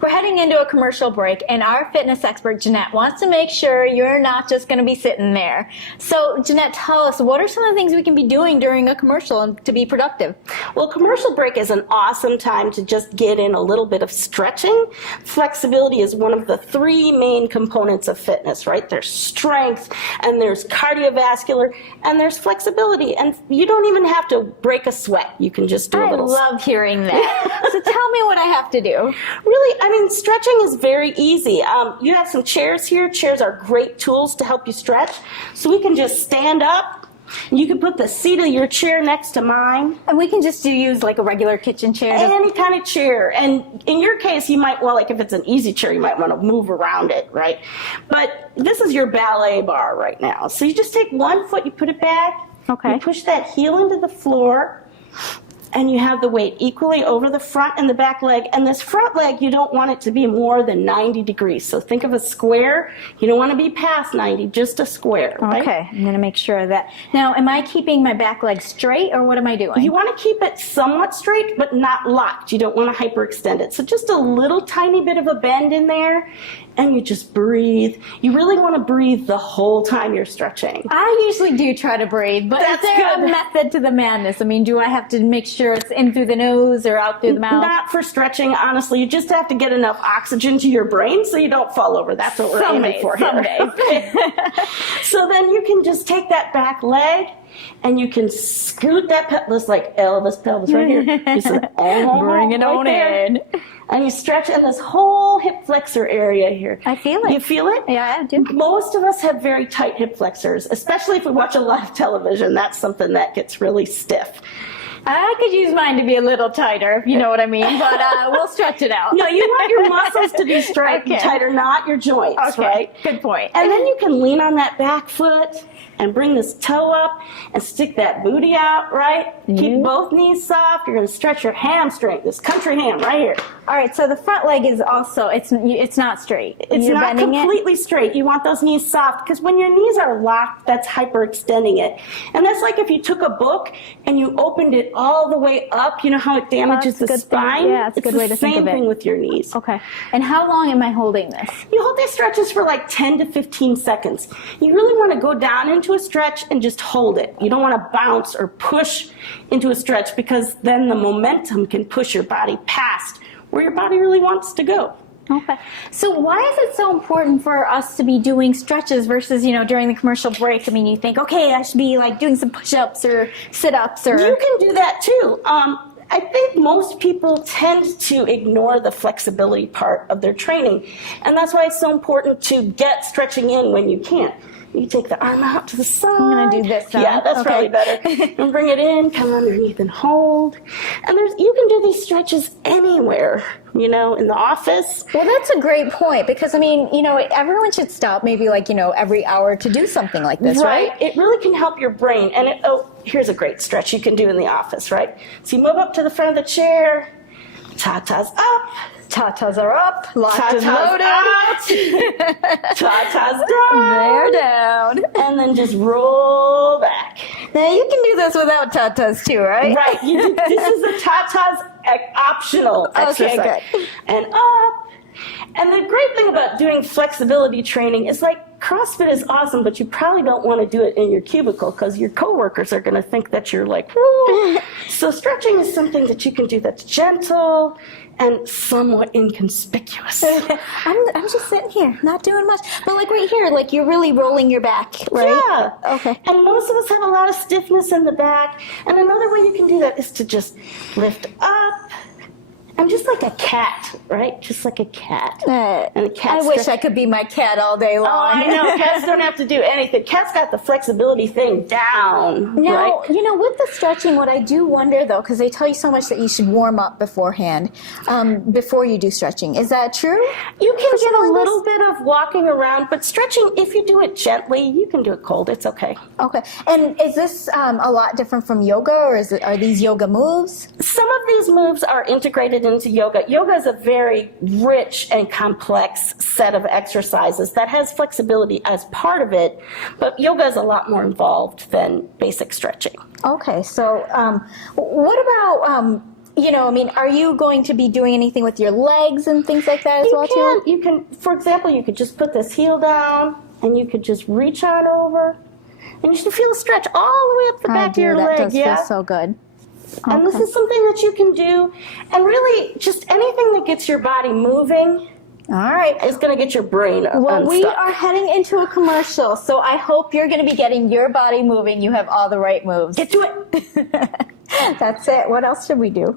We're heading into a commercial break, and our fitness expert, Jeanette, wants to make sure you're not just going to be sitting there. So, Jeanette, tell us, what are some of the things we can be doing during a commercial to be productive? Well, commercial break is an awesome time to just get in a little bit of stretching. Flexibility is one of the three main components of fitness, right? There's strength, and there's cardiovascular, and there's flexibility. And you don't even have to break a sweat. You can just do a little. I love hearing that. So tell me what I have to do. Really, I mean, stretching is very easy. You have some chairs here. Chairs are great tools to help you stretch. So we can just stand up. You can put the seat of your chair next to mine. And we can just use like a regular kitchen chair? Any kind of chair. And in your case, you might, well, like if it's an easy chair, you might want to move around it, right? But this is your ballet bar right now. So you just take one foot, you put it back. Okay. You push that heel into the floor. And you have the weight equally over the front and the back leg. And this front leg, you don't want it to be more than 90 degrees. So think of a square. You don't want to be past 90, just a square. Right? Okay, I'm going to make sure of that. Now, am I keeping my back leg straight, or what am I doing? You want to keep it somewhat straight, but not locked. You don't want to hyperextend it. So just a little tiny bit of a bend in there. And you just breathe. You really want to breathe the whole time you're stretching. I usually do try to breathe, but That's is there good. a method to the madness? I mean, do I have to make sure it's in through the nose or out through the mouth? Not for stretching, honestly. You just have to get enough oxygen to your brain so you don't fall over. That's what we're aiming for here. Some days. So then you can just take that back leg and you can scoot that pelvis like Elvis pelvis right here. Just Bring it on in. And you stretch in this whole hip flexor area here. I feel it. You feel it? Yeah, I do. Most of us have very tight hip flexors, especially if we watch a lot of television. That's something that gets really stiff. I could use mine to be a little tighter, if you know what I mean, but we'll stretch it out. No, you want your muscles to be straight Okay. and tighter, not your joints, Okay, right? good point. And then you can lean on that back foot and bring this toe up and stick that booty out, right? Keep both knees soft. You're going to stretch your hamstring, this country ham right here. All right, so the front leg is also, it's not straight. It's You're not bending completely straight. You want those knees soft because when your knees are locked, that's hyperextending it. And that's like if you took a book and you opened it all the way up, you know how it damages the spine? Yeah, it's a good way to think of it. It's the same thing with your knees. Okay. And how long am I holding this? You hold these stretches for like 10 to 15 seconds. You really want to go down into a stretch and just hold it. You don't want to bounce or push into a stretch because then the momentum can push your body past where your body really wants to go. Okay. So why is it so important for us to be doing stretches versus, you know, during the commercial break? I mean, you think, okay, I should be like doing some push-ups or sit-ups or... You can do that too. I think most people tend to ignore the flexibility part of their training. And that's why it's so important to get stretching in when you can. You take the arm out to the side. I'm going to do this now. Yeah, that's probably better. And bring it in, come underneath and hold. And you can do these stretches anywhere, you know, in the office. Well, that's a great point because, I mean, you know, everyone should stop maybe like, you know, every hour to do something like this, right? It really can help your brain. And here's a great stretch you can do in the office, right? So you move up to the front of the chair, tatas up. Tatas are up, locked and loaded. Out. Tatas down. They're down. And then just roll back. Now you can do this without tatas too, right? Right. This is a tatas optional exercise. Okay, good. And up. And the great thing about doing flexibility training is like CrossFit is awesome, but you probably don't want to do it in your cubicle because your coworkers are going to think that you're like, woo. So stretching is something that you can do that's gentle and somewhat inconspicuous. I'm just sitting here, not doing much. But like right here, like you're really rolling your back, right? Yeah. Okay. And most of us have a lot of stiffness in the back. And another way you can do that is to just lift up. I'm just like a cat, right? Just like a cat. And the I wish I could be my cat all day long. Oh, I know. Cats don't have to do anything. Cats got the flexibility thing down. Now, right? you know, with the stretching, what I do wonder, though, because they tell you so much that you should warm up beforehand, before you do stretching. Is that true? You can get a little bit of walking around, but stretching, if you do it gently, you can do it cold. It's okay. Okay. And is this a lot different from yoga, or are these yoga moves? Some of these moves are integrated into yoga. Yoga is a very rich and complex set of exercises that has flexibility as part of it, but yoga is a lot more involved than basic stretching. Okay, so what about I mean, are you going to be doing anything with your legs and things like that as well too? You can, for example, you could just put this heel down and you could just reach on over and you should feel a stretch all the way up the back of your leg. That does feel so good. And this is something that you can do, and really just anything that gets your body moving. All right. Is going to get your brain Well, we unstuck. are heading into a commercial, so I hope you're going to be getting your body moving. You have all the right moves. Get to it. That's it. What else should we do?